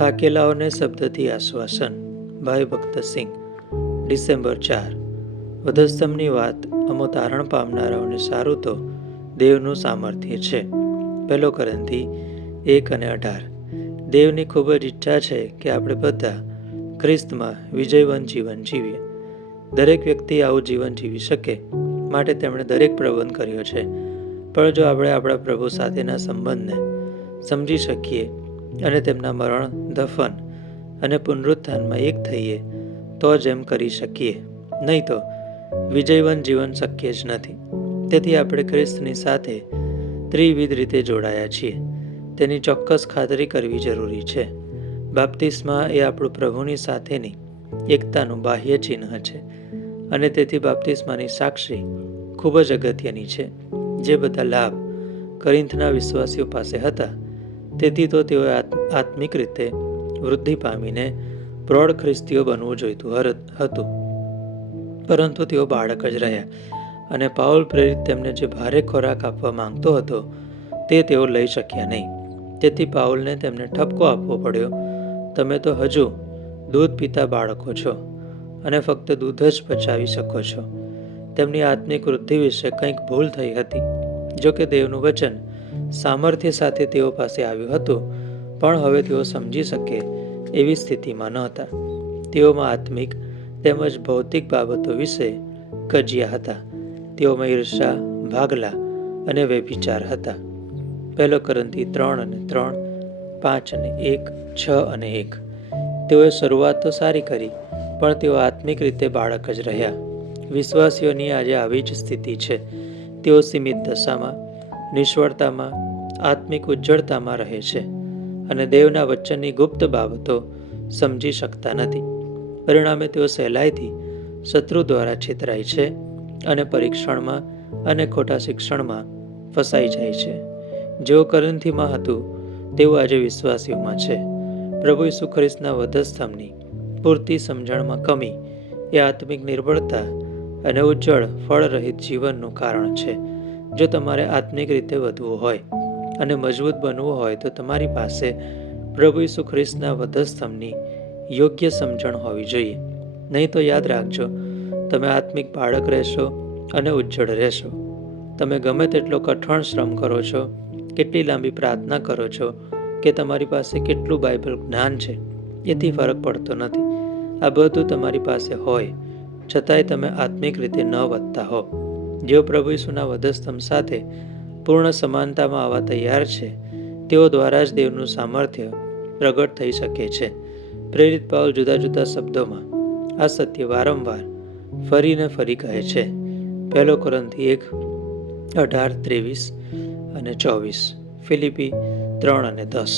થાકેલાઓને શબ્દથી આશ્વાસન. ભાઈ ભક્તસિંહ. ડિસેમ્બર 4. વધસ્તંભની વાત અમો તારણ પામનારાઓને સારું તો દેવનું સામર્થ્ય છે. 1 કોરિન્થી 1:18. દેવની ખૂબ જ ઈચ્છા છે કે આપણે બધા ખ્રિસ્તમાં વિજયવંત જીવન જીવીએ. દરેક વ્યક્તિ આવું જીવન જીવી શકે માટે તેમણે દરેક પ્રબંધ કર્યો છે. પણ જો આપણે આપણા પ્રભુ સાથેના સંબંધને સમજી શકીએ અને તેમના મરણ, દફન અને પુનરુત્થાનમાં એક થઈએ તો જ એમ કરી શકીએ, નહીં તો વિજયવંત જીવન શક્ય જ નથી. તેથી આપણે ખ્રિસ્તની સાથે ત્રિવિધ રીતે જોડાયા છીએ તેની ચોક્કસ ખાતરી કરવી જરૂરી છે. બાપ્તિસ્મા એ આપણું પ્રભુની સાથેની એકતાનું બાહ્ય ચિહ્ન છે અને તેથી બાપ્તિસ્માની સાક્ષી ખૂબ જ અગત્યની છે. જે બધા લાભ કોરિન્થના વિશ્વાસીઓ પાસે હતા તેથી તો તેઓએ આત્મિક રીતે વૃદ્ધિ પામીને પ્રૌઢ ખ્રિસ્તીઓ બનવું જોઈતું હતું, પરંતુ તેઓ બાળક જ રહ્યા અને પાઉલ પ્રેરિત તેમને જે ભારે ખોરાક આપવા માંગતો હતો તે તેઓ લઈ શક્યા નહીં. તેથી પાઉલને તેમને ઠપકો આપવો પડ્યો, તમે તો હજુ દૂધ પીતા બાળકો છો અને ફક્ત દૂધ જ પચાવી શકો છો. તેમની આત્મિક વૃદ્ધિ વિશે કંઈક ભૂલ થઈ હતી. જો કે દેવનું વચન સામર્થ્ય સાથે તેઓ પાસે આવ્યું હતું, પણ હવે તેઓ સમજી શકે એવી સ્થિતિમાં ન હતા. તેઓમાં આત્મિક તેમજ ભૌતિક બાબતો વિશે કજિયા હતા. તેઓમાં ઈર્ષા, ભાગલા અને વ્યભિચાર હતા. 1 કોરિન્થી 3:3, 5:1, 6:1. તેઓએ શરૂઆત તો સારી કરી, પણ તેઓ આત્મિક રીતે બાળક જ રહ્યા. વિશ્વાસીઓની આજે આવી જ સ્થિતિ છે. તેઓ સીમિત દશામાં, નિષ્ફળતામાં, આત્મિક ઉજ્જળતામાં રહે છે અને દેવના વચનની ગુપ્ત બાબતો સમજી શકતા નથી. પરિણામે તેઓ સહેલાઈથી શત્રુ દ્વારા છેતરાય છે અને પરીક્ષણમાં અને ખોટા શિક્ષણમાં ફસાઈ જાય છે. જેઓ કોરિન્થીમાં હતું તેવું આજે વિશ્વાસીઓમાં છે. પ્રભુ ઈસુ ખ્રિસ્તના વધસ્તંભની પૂરતી સમજણમાં કમી એ આત્મિક નિર્બળતા અને ઉજ્જળ ફળરહિત જીવનનું કારણ છે. જો તમારે આત્મિક રીતે વધવું હોય અને મજબૂત બનવું હોય તો તમારી પાસે પ્રભુ ઈસુ ખ્રિસ્તના વધસ્તંભની યોગ્ય સમજણ હોવી જોઈએ. નહીં તો યાદ રાખજો, તમે આત્મિક બાળક રહેશો અને ઉજ્જળ રહેશો. તમે ગમે તેટલો કઠણ શ્રમ કરો છો, કેટલી લાંબી પ્રાર્થના કરો છો કે તમારી પાસે કેટલું બાઇબલ જ્ઞાન છે એથી ફરક પડતો નથી. આ બધું તમારી પાસે હોય છતાંય તમે આત્મિક રીતે ન વધતા હો. જેઓ પ્રભુ ઈસુના વધસ્તંભ સાથે પૂર્ણ સમાનતામાં આવવા તૈયાર છે તેઓ દ્વારા જ દેવનું સામર્થ્ય પ્રગટ થઈ શકે છે. પ્રેરિત પાઉલ જુદા જુદા શબ્દોમાં આ સત્ય વારંવાર ફરીને ફરી કહે છે. 1 કોરિન્થી 1:18, 23 અને 24, ફિલિપી 3:10.